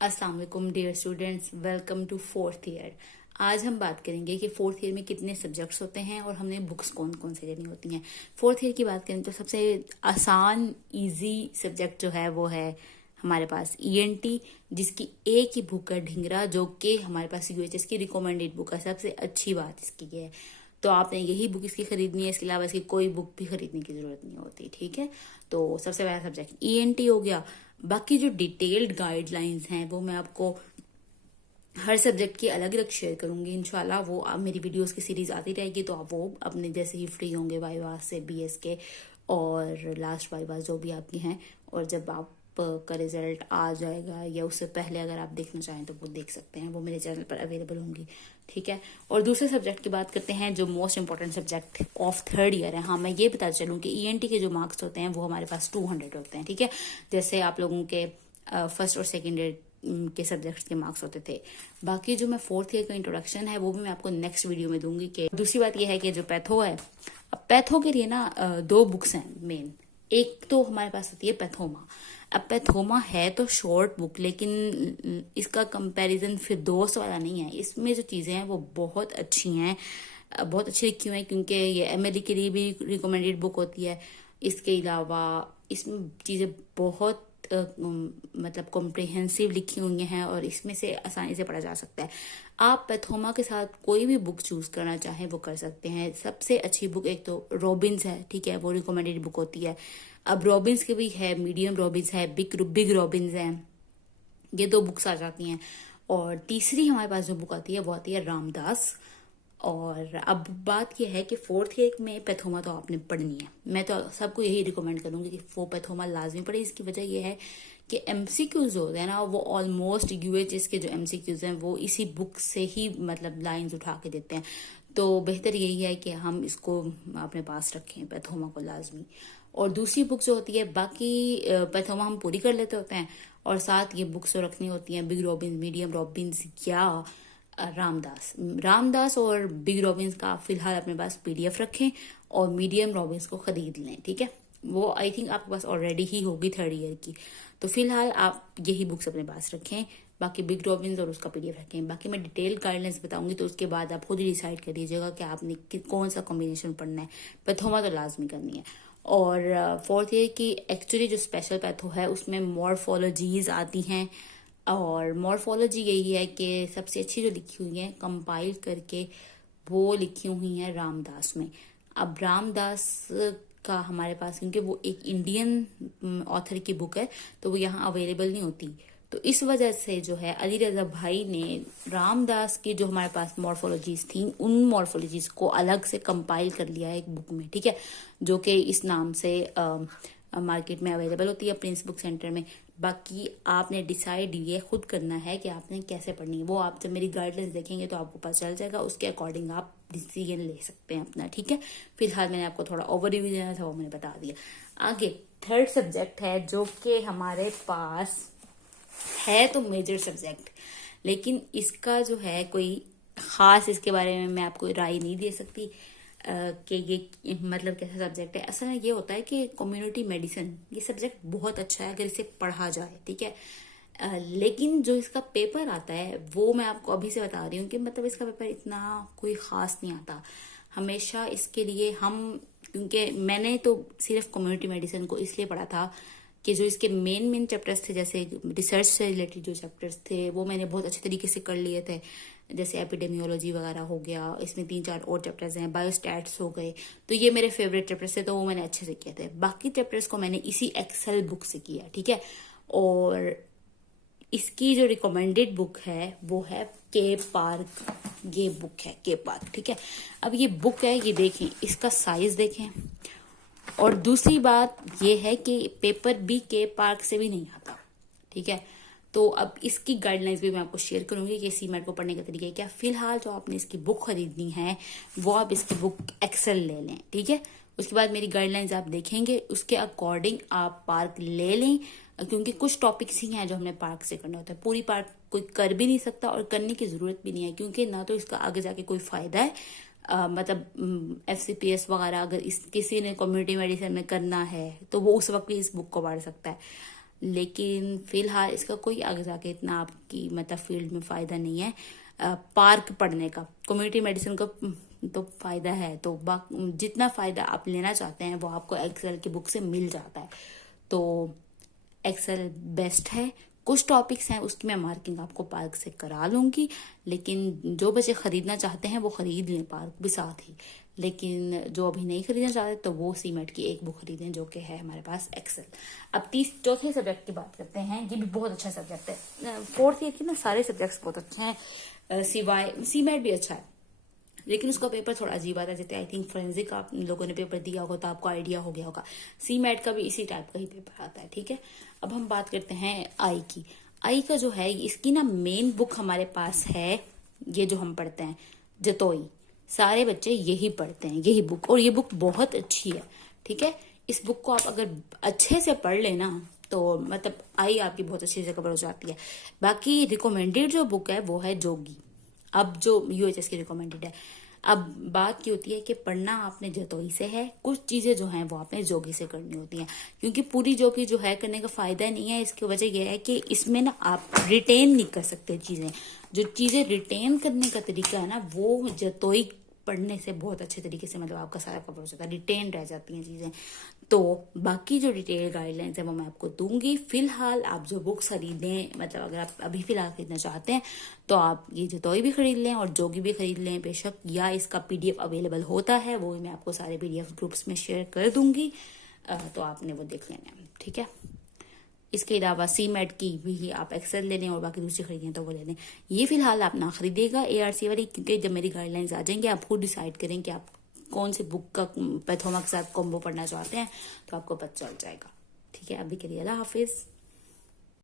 अस्सलाम वालेकुम dear students, welcome to fourth year. आज हम बात करेंगे कि फोर्थ ईयर में कितने सब्जेक्ट्स होते हैं और हमने बुक्स कौन कौन से लेनी होती हैं। फोर्थ ईयर की बात करें तो सबसे आसान इजी सब्जेक्ट जो है वो है हमारे पास ईएनटी, जिसकी एक ही बुक है ढिंगरा, जो कि हमारे पास यूएचएस की रिकमेंडेड बुक है। सबसे अच्छी बात इसकी ये है, तो आपने यही बुक इसकी खरीदनी है, इसके अलावा इसकी कोई बुक भी खरीदने की जरूरत नहीं होती। ठीक है, तो सबसे पहला सब्जेक्ट ईएनटी हो गया। बाकी जो डिटेल्ड गाइडलाइंस हैं वो मैं आपको हर सब्जेक्ट की अलग अलग शेयर करूंगी इंशाल्लाह। वो अब मेरी वीडियोस की सीरीज आती रहेगी, तो आप वो अपने जैसे ही फ्री होंगे वाइवा से बीएस के और लास्ट वाइवा जो भी आपकी हैं, और जब आप का रिजल्ट आ जाएगा या उससे पहले अगर आप देखना चाहें तो वो देख सकते हैं, वो मेरे चैनल पर अवेलेबल होंगी। ठीक है, और दूसरे सब्जेक्ट की बात करते हैं जो most important subject of third year है। हाँ, मैं ये बता चलूँ कि ईएनटी के जो मार्क्स होते हैं वो हमारे पास 200 होते हैं। ठीक है, जैसे आप लोगों के फर्स्ट और सेकेंड ईयर के सब्जेक्ट्स के मार्क्स होते थे। बाकी जो मैं फोर्थ ईयर का इंट्रोडक्शन है वो भी मैं आपको नेक्स्ट वीडियो में दूंगी। कि दूसरी बात यह है कि जो पैथो है, अब पैथो के लिए ना दो बुक्स हैं मेन। एक तो हमारे पास होती है पैथोमा। अब पैथोमा है तो शॉर्ट बुक, लेकिन इसका कंपैरिजन फिरदौस वाला नहीं है। इसमें जो चीजें हैं वो बहुत अच्छी हैं, बहुत अच्छी लिखी हुई हैं, क्योंकि ये एमएलए के लिए भी रिकमेंडेड बुक होती है। इसके अलावा इसमें चीजें बहुत मतलब कॉम्प्रिहेंसिव लिखी हुई हैं और इसमें से आसानी से पढ़ा जा सकता है। आप पैथोमा के साथ कोई भी बुक चूज करना चाहें वो कर सकते हैं। सबसे अच्छी बुक एक तो रॉबिन्स है, ठीक है, वो रिकमेंडेड बुक होती है। अब रॉबिन्स के भी है, मीडियम रॉबिन्स है, बिग रॉबिन्स है, ये दो बुक्स आ जाती हैं। और तीसरी हमारे पास जो बुक आती है वो आती है रामदास। और अब बात यह है कि फोर्थ ईयर में पैथोमा तो आपने पढ़नी है। मैं तो सबको यही रिकमेंड करूंगी कि वो पैथोमा लाजमी पढ़े। इसकी वजह यह है कि एमसीक्यूज जो होते हैं ना, वो ऑलमोस्ट यूएचएस के जो एमसीक्यूज हैं वो इसी बुक से ही मतलब लाइंस उठा के देते हैं। तो बेहतर यही है कि हम इसको अपने पास रखें, पैथोमा को लाजमी। और दूसरी बुक जो होती है, बाकी पैथोमा हम पूरी कर लेते होते हैं और साथ ये बुक्स जो रखनी होती हैं बिग रॉबिन्स, मीडियम रॉबिन्स या रामदास और बिग रॉबिन्स का आप फिलहाल अपने पास पीडीएफ रखें और मीडियम रॉबिन्स को खरीद लें। ठीक है, वो आई थिंक आपके पास ऑलरेडी ही होगी थर्ड ईयर की, तो फिलहाल आप यही बुक्स अपने पास रखें। बाकी बिग रॉबिन्स और उसका पीडीएफ रखें। बाकी मैं डिटेल गाइडलाइंस बताऊंगी, तो उसके बाद आप खुद ही डिसाइड कर लीजिएगा कि आपने कौन सा कॉम्बिनेशन पढ़ना है। पैथोमा तो लाजमी करनी है। और फोर्थ ईयर की एक्चुअली जो स्पेशल पैथो है उसमें मॉर्फोलॉजीज आती हैं। और मॉर्फोलॉजी यही है कि सबसे अच्छी जो लिखी हुई है कंपाइल करके वो लिखी हुई है रामदास में। अब रामदास का हमारे पास, क्योंकि वो एक इंडियन ऑथर की बुक है, तो वो यहाँ अवेलेबल नहीं होती। तो इस वजह से जो है अली रजा भाई ने रामदास की जो हमारे पास मॉर्फोलॉजीज थी, उन मॉर्फोलॉजीज को अलग से कंपाइल कर लिया है एक बुक में। ठीक है, जो कि इस नाम से मार्केट में अवेलेबल होती है प्रिंस बुक सेंटर में। बाकी आपने डिसाइड ये खुद करना है कि आपने कैसे पढ़नी है। वो आप जब मेरी गाइडलाइंस देखेंगे तो आपको पता चल जाएगा, उसके अकॉर्डिंग आप डिसीजन ले सकते हैं अपना। ठीक है, फिलहाल मैंने आपको थोड़ा ओवरव्यू देना था, वो मैंने बता दिया। आगे थर्ड सब्जेक्ट है जो कि हमारे पास है तो मेजर सब्जेक्ट, लेकिन इसका जो है कोई खास इसके बारे में मैं आपको राय नहीं दे सकती कि ये मतलब कैसा सब्जेक्ट है। असल में ये होता है कि कम्युनिटी मेडिसिन ये सब्जेक्ट बहुत अच्छा है अगर इसे पढ़ा जाए। ठीक है, लेकिन जो इसका पेपर आता है वो मैं आपको अभी से बता रही हूँ कि मतलब इसका पेपर इतना कोई खास नहीं आता हमेशा। इसके लिए हम, क्योंकि मैंने तो सिर्फ कम्युनिटी मेडिसिन को इसलिए पढ़ा था कि जो इसके मेन चैप्टर्स थे, जैसे रिसर्च से रिलेटेड जो चैप्टर्स थे वो मैंने बहुत अच्छे तरीके से कर लिए थे। जैसे एपिडेमियोलॉजी वगैरह हो गया, इसमें 3-4 और चैप्टर्स हैं, बायोस्टैट्स हो गए, तो ये मेरे फेवरेट चैप्टर्स थे, तो वो मैंने अच्छे से किए थे। बाकी चैप्टर्स को मैंने इसी एक्सेल बुक से किया। ठीक है, और इसकी जो रिकमेंडेड बुक है वो है के पार्क, ये बुक है के पार्क। ठीक है, अब ये बुक है, ये देखें इसका साइज देखें। और दूसरी बात ये है कि पेपर भी के पार्क से भी नहीं आता। ठीक है, तो अब इसकी गाइडलाइंस भी मैं आपको शेयर करूंगी कि सीमेट को पढ़ने का तरीका क्या। फिलहाल जो आपने इसकी बुक खरीदनी है वो आप इसकी बुक एक्सेल ले लें। ठीक है, उसके बाद मेरी गाइडलाइंस आप देखेंगे, उसके अकॉर्डिंग आप पार्क ले लें, क्योंकि कुछ टॉपिक्स ही हैं जो हमने पार्क से करने होता है। पूरी पार्क कोई कर भी नहीं सकता और करने की जरूरत भी नहीं है, क्योंकि ना तो इसका आगे जाके कोई फायदा है, मतलब FCPS वगैरह अगर इस किसी ने कम्युनिटी मेडिसिन में करना है तो वो उस वक्त भी इस बुक को पढ़ सकता है। लेकिन फिलहाल इसका कोई आगे जाके इतना आपकी मतलब फील्ड में फायदा नहीं है। पार्क पढ़ने का, कम्युनिटी मेडिसिन का तो फायदा है, तो जितना फायदा आप लेना चाहते हैं वो आपको एक्सेल की बुक से मिल जाता है। तो एक्सेल बेस्ट है। कुछ टॉपिक्स हैं उसकी मैं मार्किंग आपको पार्क से करा लूंगी, लेकिन जो बच्चे खरीदना चाहते हैं वो खरीद लें पार्क भी साथ ही। लेकिन जो अभी नहीं खरीदना चाहते तो वो सीमेट की एक बुक खरीदें जो कि है हमारे पास एक्सेल। अब चौथे सब्जेक्ट की बात करते हैं। ये भी बहुत अच्छा सब्जेक्ट है। फोर्थ ईयर के ना सारे सब्जेक्ट्स बहुत अच्छे हैं, सिवाय सीमेट भी अच्छा है, लेकिन उसका पेपर थोड़ा अजीब आता है। जैसे आई थिंक फोरेंसिक आप लोगों ने पेपर दिया होगा तो आपको आइडिया हो गया होगा। सीमेट का भी इसी टाइप का ही पेपर आता है, ठीक है। अब हम बात करते हैं आई की। आई का जो है इसकी ना मेन बुक हमारे पास है, ये जो हम पढ़ते हैं जतोई, सारे बच्चे यही पढ़ते हैं, यही बुक, और ये बुक बहुत अच्छी है, ठीक है। इस बुक को आप अगर अच्छे से पढ़ लेना तो मतलब आई आपकी बहुत अच्छी से कवर हो जाती है। बाकी रिकमेंडेड जो बुक है वो है जोगी, अब जो यूएचएस की रिकमेंडेड है। अब बात की होती है कि पढ़ना आपने जतोई से है, कुछ चीजें जो हैं वो आपने जोगी से करनी होती हैं, क्योंकि पूरी जोगी जो है करने का फायदा नहीं है। इसकी वजह यह है कि इसमें ना आप रिटेन नहीं कर सकते चीजें। जो चीजें रिटेन करने का तरीका है ना वो जतोई पढ़ने से बहुत अच्छे तरीके से मतलब आपका सारा कवर हो जाता है, रिटेन रह जाती हैं चीजें। तो बाकी जो डिटेल गाइडलाइंस है वो मैं आपको दूंगी। फिलहाल आप जो बुक्स खरीदें, मतलब अगर आप अभी फिलहाल खरीदना चाहते हैं तो आप ये जतोई भी खरीद लें और जोगी भी खरीद लें बेशक, या इसका पीडीएफ अवेलेबल होता है, वो मैं आपको सारे पीडीएफ ग्रुप्स में शेयर कर दूंगी, तो आपने वो देख लेना है, ठीक है। इसके अलावा सीमेट की भी आप एक्सेल ले लें और बाकी दूसरी खरीदें तो वो ले लें। ये फिलहाल आप ना खरीदेगा एआरसी वाली, क्योंकि जब मेरी गाइडलाइंस आ जाएंगी आप खुद डिसाइड करें कि आप कौन सी बुक का पैथोमा के साथ कॉम्बो पढ़ना चाहते हैं, तो आपको पता चल जाएगा, ठीक है। अभी के लिए अल्लाह हाफिज।